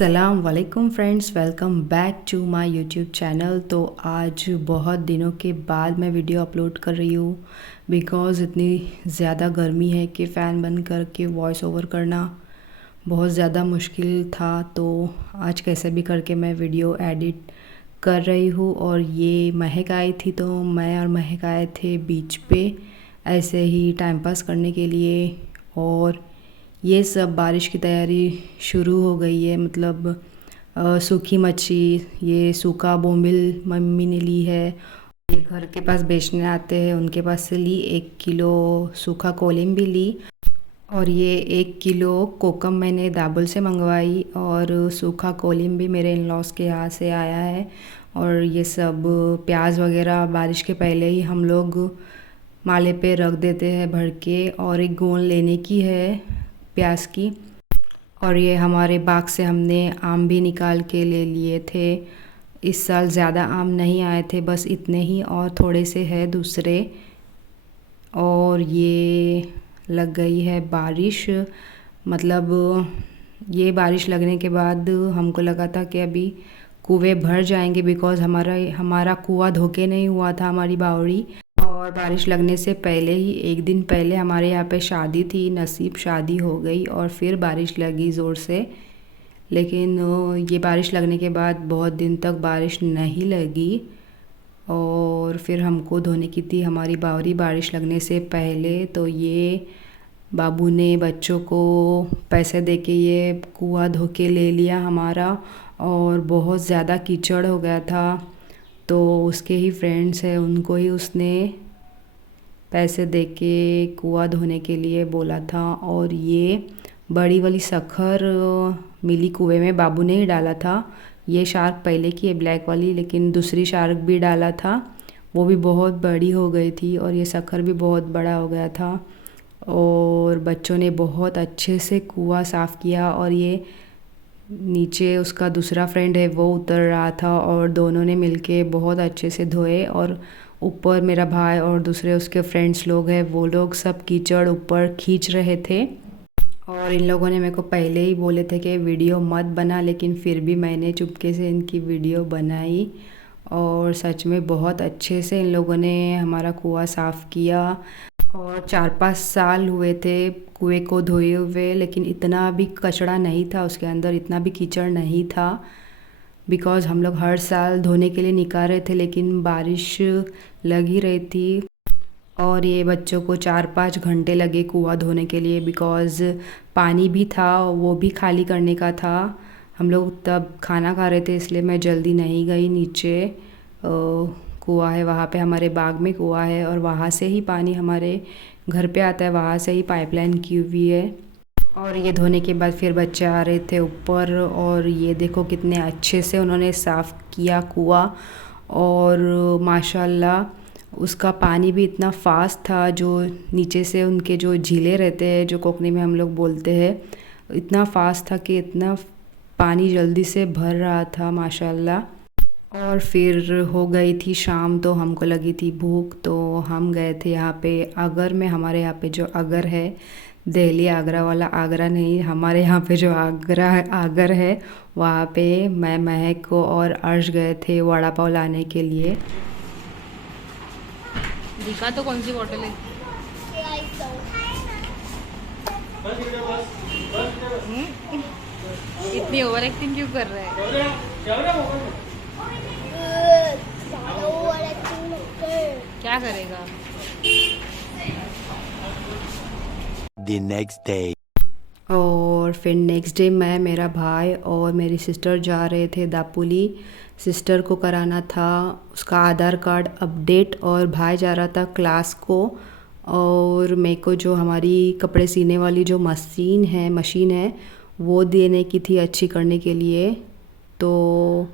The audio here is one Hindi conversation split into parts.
अस्सलाम वालेकुम friends, welcome back to my YouTube channel. तो आज बहुत दिनों के बाद मैं वीडियो अपलोड कर रही हूँ बिकॉज़ इतनी ज़्यादा गर्मी है कि फ़ैन बंद करके वॉइस ओवर करना बहुत ज़्यादा मुश्किल था। तो आज कैसे भी करके मैं वीडियो एडिट कर रही हूँ। और ये महक आई थी तो मैं और महक आए थे बीच पे ऐसे ही टाइम पास करने के लिए। और ये सब बारिश की तैयारी शुरू हो गई है। मतलब सूखी मच्छी, ये सूखा बोम्बिल मम्मी ने ली है। ये घर के पास बेचने आते हैं, उनके पास से ली। 1 किलो सूखा कोलिम भी ली। और ये 1 किलो कोकम मैंने दाबुल से मंगवाई। और सूखा कोलिम भी मेरे इन लॉज के यहाँ से आया है। और ये सब प्याज वगैरह बारिश के पहले ही हम लोग माले पे रख देते हैं भर के। और एक गोंद लेने की है प्याज की। और ये हमारे बाग से हमने आम भी निकाल के ले लिए थे। इस साल ज़्यादा आम नहीं आए थे, बस इतने ही और थोड़े से है दूसरे। और ये लग गई है बारिश। मतलब ये बारिश लगने के बाद हमको लगा था कि अभी कुएं भर जाएंगे बिकॉज़ हमारा कुआं धोके नहीं हुआ था, हमारी बावड़ी। और बारिश लगने से पहले ही 1 दिन पहले हमारे यहाँ पे शादी थी, नसीब शादी हो गई और फिर बारिश लगी ज़ोर से। लेकिन ये बारिश लगने के बाद बहुत दिन तक बारिश नहीं लगी। और फिर हमको धोने की थी हमारी बावरी बारिश लगने से पहले। तो ये बाबू ने बच्चों को पैसे दे के ये कुआं धो के ले लिया हमारा। और बहुत ज़्यादा कीचड़ हो गया था तो उसके ही फ्रेंड्स हैं, उनको ही उसने पैसे दे के कुआं धोने के लिए बोला था। और ये बड़ी वाली सखर मिली कुएं में, बाबू ने ही डाला था। ये शार्क पहले की है ब्लैक वाली, लेकिन दूसरी शार्क भी डाला था, वो भी बहुत बड़ी हो गई थी। और ये सखर भी बहुत बड़ा हो गया था। और बच्चों ने बहुत अच्छे से कुआं साफ़ किया। और ये नीचे उसका दूसरा फ्रेंड है वो उतर रहा था और दोनों ने मिलके बहुत अच्छे से धोए। और ऊपर मेरा भाई और दूसरे उसके फ्रेंड्स लोग हैं, वो लोग सब कीचड़ ऊपर खींच रहे थे। और इन लोगों ने मेरे को पहले ही बोले थे कि वीडियो मत बना, लेकिन फिर भी मैंने चुपके से इनकी वीडियो बनाई। और सच में बहुत अच्छे से इन लोगों ने हमारा कुआं साफ़ किया। और 4-5 साल हुए थे कुएं को धोए हुए, लेकिन इतना भी कचरा नहीं था उसके अंदर, इतना भी कीचड़ नहीं था। बिकॉज़ हम लोग हर साल धोने के लिए निकाल रहे थे, लेकिन बारिश लग ही रही थी। और ये बच्चों को 4-5 घंटे लगे कुआं धोने के लिए बिकॉज़ पानी भी था, वो भी खाली करने का था। हम लोग तब खाना खा रहे थे, इसलिए मैं जल्दी नहीं गई नीचे। कुआं है वहाँ पे, हमारे बाग में कुआं है और वहाँ से ही पानी हमारे घर पे आता है, वहाँ से ही पाइपलाइन की हुई है। और ये धोने के बाद फिर बच्चे आ रहे थे ऊपर। और ये देखो कितने अच्छे से उन्होंने साफ़ किया कुआं। और माशाल्लाह उसका पानी भी इतना फास्ट था, जो नीचे से उनके जो झीले रहते हैं, जो कोकनी में हम लोग बोलते हैं, इतना फास्ट था कि इतना पानी जल्दी से भर रहा था माशाल्लाह। और फिर हो गई थी शाम तो हमको लगी थी भूख, तो हम गए थे यहाँ पे आगर में। हमारे यहाँ पे जो आगर है, दिल्ली आगरा वाला आगरा नहीं, हमारे यहाँ पे जो आगर है वहाँ पे मैं, महक को और अर्श गए थे वड़ा पाव लाने के लिए। दिखा तो कौन सी बॉटल है? इतनी ओवर एक्टिंग क्यों कर रहा है? क्या करेगा? The next day. और फिर नेक्स्ट डे मैं, मेरा भाई और मेरी सिस्टर जा रहे थे दापुली। सिस्टर को कराना था उसका आधार कार्ड अपडेट और भाई जा रहा था क्लास को। और मेरे को जो हमारी कपड़े सीने वाली जो मशीन है वो देने की थी अच्छी करने के लिए। तो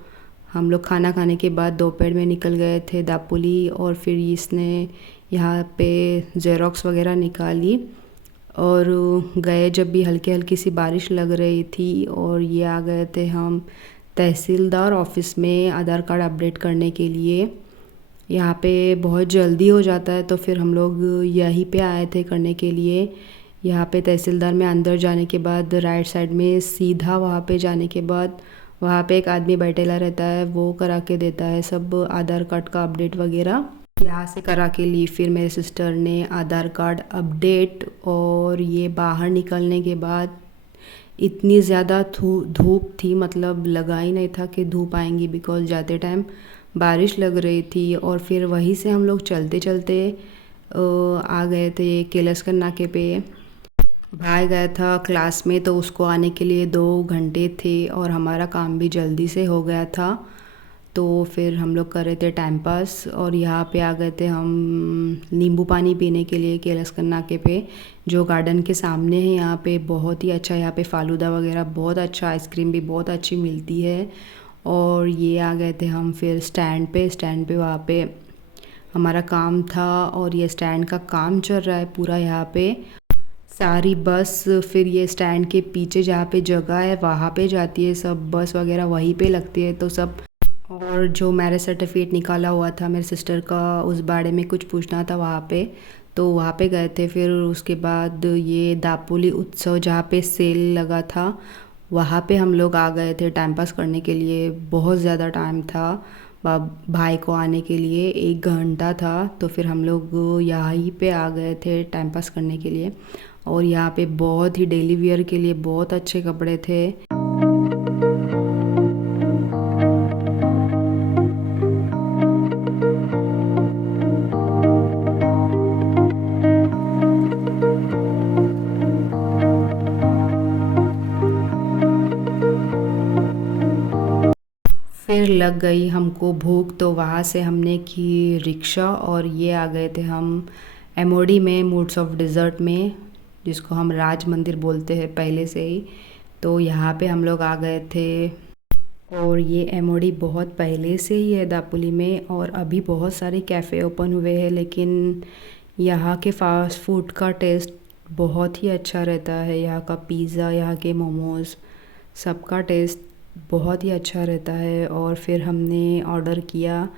हम लोग खाना खाने के बाद दोपहर में निकल गए थे दापुली। और फिर इसने यहाँ पे जेरोक्स वगैरह निकाली। और गए जब भी हल्की हल्की सी बारिश लग रही थी। और ये आ गए थे हम तहसीलदार ऑफिस में आधार कार्ड अपडेट करने के लिए। यहाँ पे बहुत जल्दी हो जाता है, तो फिर हम लोग यहीं पे आए थे करने के लिए। यहाँ पे तहसीलदार में अंदर जाने के बाद राइट साइड में सीधा वहाँ पे जाने के बाद वहाँ पे एक आदमी बैठेला रहता है, वो करा के देता है सब आधार कार्ड का अपडेट वगैरह। यहाँ से करा के ली, फिर मेरे सिस्टर ने आधार कार्ड अपडेट। और ये बाहर निकलने के बाद इतनी ज़्यादा धूप थी, मतलब लगा ही नहीं था कि धूप आएंगी, बिकॉज जाते टाइम बारिश लग रही थी। और फिर वहीं से हम लोग चलते चलते आ गए थे केलसकर नाके पे। भाई गया था क्लास में, तो उसको आने के लिए 2 घंटे थे और हमारा काम भी जल्दी से हो गया था। तो फिर हम लोग कर रहे थे टाइम पास और यहाँ पे आ गए थे हम नींबू पानी पीने के लिए केलसकर नाके पे, जो गार्डन के सामने है। यहाँ पे बहुत ही अच्छा, यहाँ पे फालूदा वगैरह बहुत अच्छा, आइसक्रीम भी बहुत अच्छी मिलती है। और ये आ गए थे हम फिर स्टैंड पे वहाँ पे हमारा काम था। और ये स्टैंड का काम चल रहा है पूरा यहाँ पे, सारी बस फिर ये स्टैंड के पीछे जहाँ पे जगह है वहाँ पे जाती है, सब बस वगैरह वहीं पे लगती है तो सब। और जो मैरिज सर्टिफिकेट निकाला हुआ था मेरे सिस्टर का, उस बारे में कुछ पूछना था वहाँ पे, तो वहाँ पे गए थे। फिर उसके बाद ये दापोली उत्सव जहाँ पे सेल लगा था वहाँ पे हम लोग आ गए थे टाइम पास करने के लिए। बहुत ज़्यादा टाइम था भाई को आने के लिए, 1 घंटा था। तो फिर हम लोग यहीं पे आ गए थे टाइम पास करने के लिए। और यहाँ पे बहुत ही डेली वियर के लिए बहुत अच्छे कपड़े थे। फिर लग गई हमको भूख, तो वहाँ से हमने की रिक्शा और ये आ गए थे हम एमओडी में, मूड्स ऑफ डिज़र्ट में, जिसको हम राज मंदिर बोलते हैं पहले से ही। तो यहाँ पे हम लोग आ गए थे। और ये एमओडी बहुत पहले से ही है दापोली में, और अभी बहुत सारे कैफ़े ओपन हुए हैं, लेकिन यहाँ के फास्ट फूड का टेस्ट बहुत ही अच्छा रहता है। यहाँ का पिज़्ज़ा, यहाँ के मोमोज़, सबका टेस्ट बहुत ही अच्छा रहता है। और फिर हमने ऑर्डर किया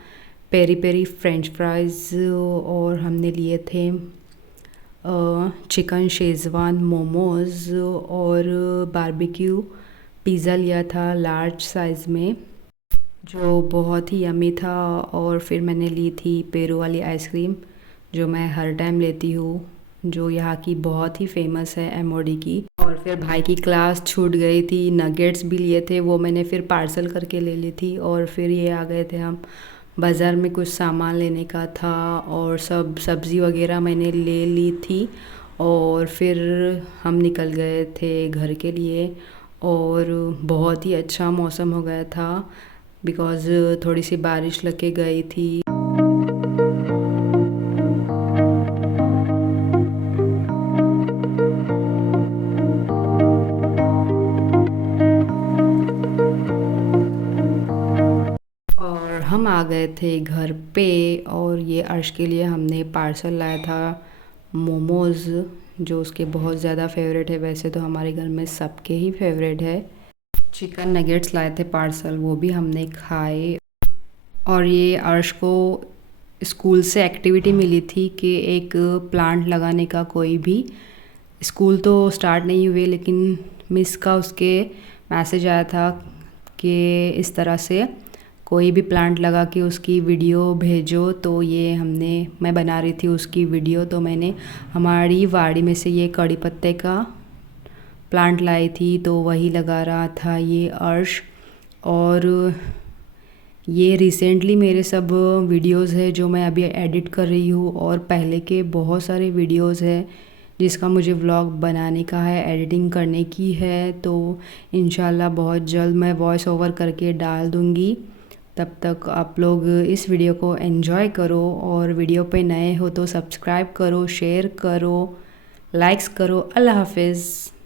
पेरी पेरी फ्रेंच फ्राइज़, और हमने लिए थे चिकन शेज़वान मोमोज़ और बारबेक्यू पिज़्ज़ा लिया था लार्ज साइज़ में, जो बहुत ही यमी था। और फिर मैंने ली थी पेरू वाली आइसक्रीम, जो मैं हर टाइम लेती हूँ, जो यहाँ की बहुत ही फेमस है एमओडी की। और फिर भाई की क्लास छूट गई थी, नगेट्स भी लिए थे, वो मैंने फिर पार्सल करके ले ली थी। और फिर ये आ गए थे हम बाज़ार में, कुछ सामान लेने का था और सब सब्ज़ी वगैरह मैंने ले ली थी। और फिर हम निकल गए थे घर के लिए। और बहुत ही अच्छा मौसम हो गया था, बिकॉज़ थोड़ी सी बारिश लग के गई थी। हम आ गए थे घर पे। और ये अर्श के लिए हमने पार्सल लाया था मोमोज़, जो उसके बहुत ज़्यादा फेवरेट है। वैसे तो हमारे घर में सबके ही फेवरेट है। चिकन नगेट्स लाए थे पार्सल, वो भी हमने खाए। और ये अर्श को स्कूल से एक्टिविटी मिली थी कि एक प्लांट लगाने का, कोई भी। स्कूल तो स्टार्ट नहीं हुए, लेकिन मिस का उसके मैसेज आया था कि इस तरह से कोई भी प्लांट लगा के उसकी वीडियो भेजो। तो ये मैं बना रही थी उसकी वीडियो। तो मैंने हमारी वाड़ी में से ये कड़ी पत्ते का प्लांट लाई थी, तो वही लगा रहा था ये अर्श। और ये रिसेंटली मेरे सब वीडियोस है जो मैं अभी एडिट कर रही हूँ, और पहले के बहुत सारे वीडियोस है जिसका मुझे व्लॉग बनाने का है, एडिटिंग करने की है। तो इंशाल्लाह बहुत जल्द मैं वॉइस ओवर करके डाल दूँगी। तब तक आप लोग इस वीडियो को एंजॉय करो, और वीडियो पे नए हो तो सब्सक्राइब करो, शेयर करो, लाइक्स करो। अल्लाह हाफिज़।